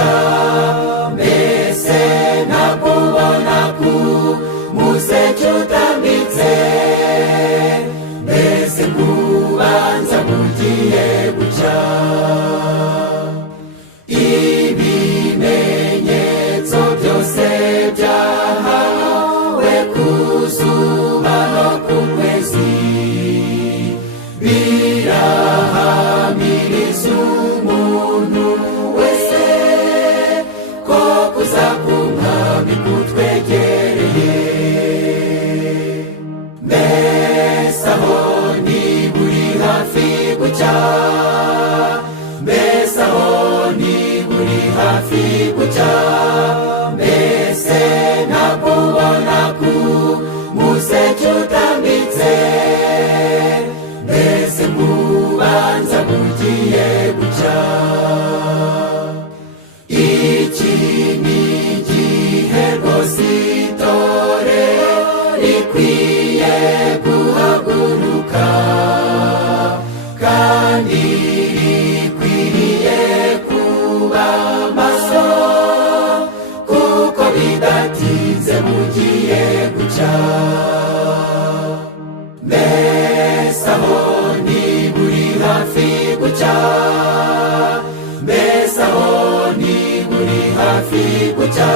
guca mbese nakubona ku museke utambitse mbese kubanza bugiye guca ibimenyetso byose byahawe ku zuba no ku kwezi birahamiriza umuntu wese ko kuza k'umwami kutwegereye mbese aho ntiburi hafi gucya mbese aho ntiburi hafi gucya mbese nakubona ku museke utambitse mbese kubanza bugiye guca iki ni igihe rwose itorero rikwiye guhaguruka kandi rikwiriye kuba maso kuko bidatinze bugiye guca mbese aho ntiburi hafi gucya mbese aho ntiburi hafi gucya